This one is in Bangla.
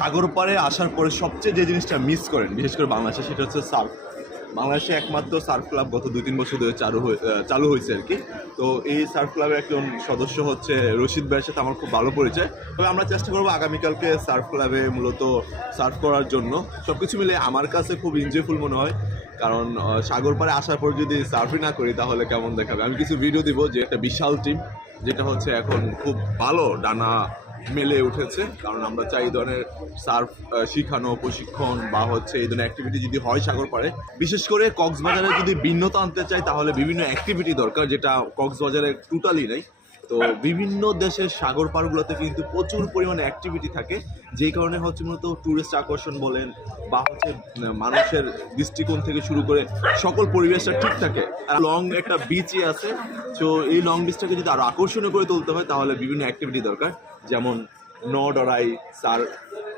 সাগর পাড়ে আসার পরে সবচেয়ে যে জিনিসটা মিস করেন বিশেষ করে বাংলাদেশে সেটা হচ্ছে সার্ফ। বাংলাদেশে একমাত্র সার্ফ ক্লাব গত 2-3 বছর ধরে চালু হয়েছে আর কি। তো এই সার্ফ ক্লাবের একজন সদস্য হচ্ছে রশিদ ভাইয়ের সাথে আমার খুব ভালো পরিচয়। তবে আমরা চেষ্টা করবো আগামীকালকে সার্ফ ক্লাবে মূলত সার্ফ করার জন্য। সব কিছু মিলে আমার কাছে খুব এনজয়ফুল মনে হয়, কারণ সাগর পাড়ে আসার পর যদি সার্ফই না করি তাহলে কেমন দেখাবে। আমি কিছু ভিডিও দিব যে একটা বিশাল টিম যেটা হচ্ছে এখন খুব ভালো ডানা মেলে উঠেছে, কারণ আমরা চাই এই ধরনের সার্ফ শিখানো, প্রশিক্ষণ বা হচ্ছে এই ধরনের অ্যাক্টিভিটি যদি হয় সাগর পাড়ে। বিশেষ করে কক্সবাজারে যদি ভিন্নতা আনতে চাই তাহলে বিভিন্ন অ্যাক্টিভিটি দরকার, যেটা কক্সবাজারে টোটালি নেই। তো বিভিন্ন দেশের সাগর পাড়গুলোতে কিন্তু প্রচুর পরিমাণে অ্যাক্টিভিটি থাকে, যেই কারণে হচ্ছে মূলত ট্যুরিস্ট আকর্ষণ বলেন বা হচ্ছে মানুষের দৃষ্টিকোণ থেকে শুরু করে সকল পরিবেশটা ঠিক থাকে। আর লং একটা বিচই আছে, তো এই লং বিচটাকে যদি আরও আকর্ষণীয় করে তুলতে হয় তাহলে বিভিন্ন অ্যাক্টিভিটি দরকার, যেমন ন ডরাই,